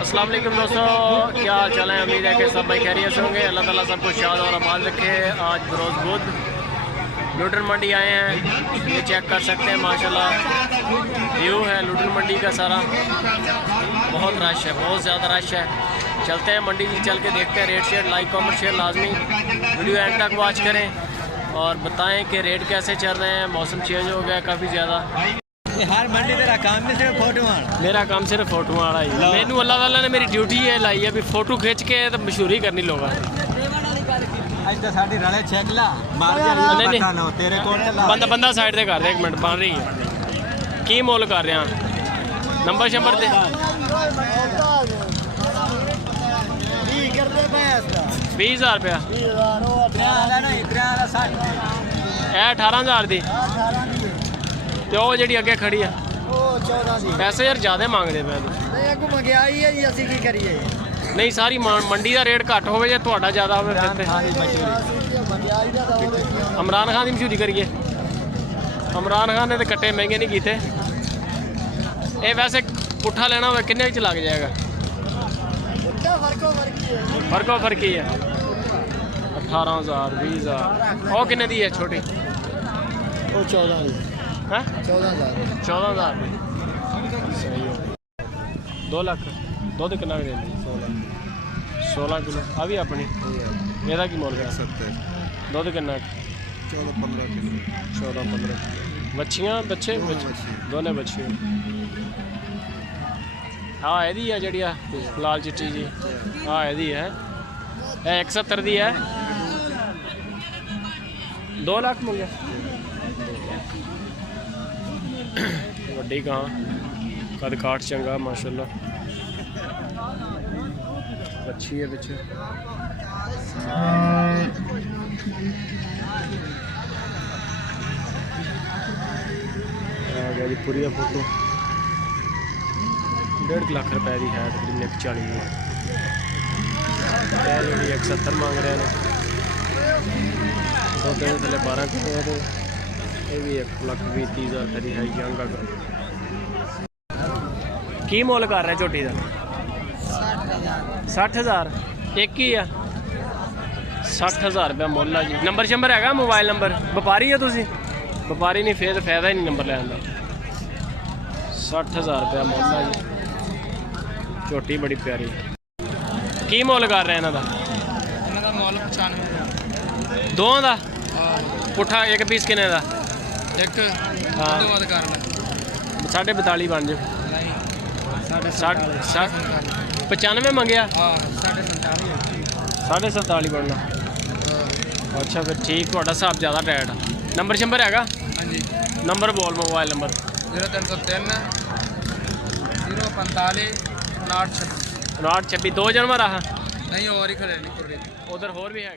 अस्सलाम वालेकुम दोस्तों, क्या हाल चाल है। उम्मीद है कि सब भाई खैरियत से होंगे। अल्लाह ताला सबको शाद और आबाद रखे। आज बरोज़ बुध लुटन मंडी आए हैं, ये चेक कर सकते हैं माशाल्लाह व्यू है लुटन मंडी का सारा। बहुत रश है, बहुत ज़्यादा रश है। चलते हैं मंडी चल के देखते हैं। Rate share like comment share लाजमी, वीडियो एंड तक वॉच करें और बताएं कि रेट कैसे चल रहे हैं। मौसम चेंज हो गया काफ़ी ज़्यादा। हर मंडी तेरा काम नहीं सिर्फ फोटो आना। मेरा काम सिर्फ फोटो वाला ही। मैनू अल्लाह ताला ने मेरी ड्यूटी है लाई है भी फोटो खिंच के तो मशहूरी करनी लोगों ने। बंदा साइड से कर दे, एक मिनट बन रही है। की मोल कर रहे हैं नंबर शंबर दे 20,000 रुपया। 18,000 दी ਤੇ ਉਹ ਜਿਹੜੀ ਅੱਗੇ ਖੜੀ ਆ ਉਹ 14 ਦੀ। ਪੈਸੇ ਯਾਰ ਜ਼ਿਆਦਾ ਮੰਗਦੇ ਪਏ ਨਹੀਂ ਅੱਗੋਂ ਮੰਗਿਆਈ ਹੈ ਜੀ, ਅਸੀਂ ਕੀ ਕਰੀਏ। ਨਹੀਂ ਸਾਰੀ ਮੰਡੀ ਦਾ ਰੇਟ ਘੱਟ ਹੋਵੇ ਜੇ ਤੁਹਾਡਾ ਜ਼ਿਆਦਾ ਹੋਵੇ ਫਿਰ ਤੇ ਇਮਰਾਨ ਖਾਨ ਦੀ ਮਸ਼ਹੂਰੀ ਕਰੀਏ। ਇਮਰਾਨ ਖਾਨ ਨੇ ਤੇ ਕੱਟੇ ਮਹਿੰਗੇ ਨਹੀਂ ਕੀਤੇ। ਇਹ ਵੈਸੇ ਪੁੱਠਾ ਲੈਣਾ ਹੋਵੇ ਕਿੰਨੇ ਵਿੱਚ ਲੱਗ ਜਾਏਗਾ? ਫਰਕੋ ਫਰਕੀ ਹੈ 18,000 20,000। ਉਹ ਕਿੰਨੇ ਦੀ ਹੈ ਛੋਟੀ? ਉਹ 14 ਦੀ है 14,000 सही है। 2 लाख दुध कितना देंगे? 16 किलो। अभी अपनी ਇਹਦਾ ਕੀ ਮੁੱਲ ਹੈ? 70। ਦੁੱਧ ਕਿੰਨਾ? 14-15 ਕਿਲੋ। 14-15 ਬੱਚੀਆਂ ਬੱਚੇ ਦੋਨੇ ਬੱਚੀਆਂ। ਹਾਂ ਇਹਦੀ ਹੈ ਜਿਹੜੀ ਆ ਲਾਲ ਚਿੱਟੀ ਜੀ। ਹਾਂ ਇਹਦੀ ਹੈ। ਇਹ 170 ਦੀ ਹੈ। 2 ਲੱਖ ਮੰਗਿਆ। ਵੱਡੀ ਗਾਂ, ਕਦ ਕਾਠ ਚੰਗਾ ਮਾਸ਼ਾਅੱਲਾ। ਅੱਛੀ है पीछे। आ गया जी पूरी फोटो। 1.5 लाख रुपए की है तकरीबन 140 की। 170 मांग रहे हैं। 2 दिन थले 12 किलो है। ये भी 1,20,30,000 खरी है। यंग की मोल कर रहे झोटी का? 60,000 एक ही है। 60,000 रुपया मुल है जी। नंबर शंबर है मोबाइल नंबर? व्यापारी है तुसी? व्यापारी नहीं फिर फायदा ही नहीं नंबर लैन का। 60,000 रुपया मुल है जी। झोटी बड़ी प्यारी। की मोल कर रहे हैं इन्हों का? ਮੁੱਲ 95,000 दोवां का पुट्ठा एक पीस किन्ने का? ਇੱਕ ਤੋਂ ਬਾਅਦ ਕਰ ਲੈ 42.5 बन जाओ। 95 मंगया। ਹਾਂ 47,500 47.5 बनना। अच्छा फिर ठीक, थोड़ा हिसाब ज़्यादा टाइट। नंबर शंबर हैगा? ਹਾਂਜੀ नंबर बोल मोबाइल नंबर। 0303 045 59 59 26 2 जनवर आ। ਨਹੀਂ ਹੋਰ ਹੀ ਖੜੇ ਨਹੀਂ उधर होर भी है।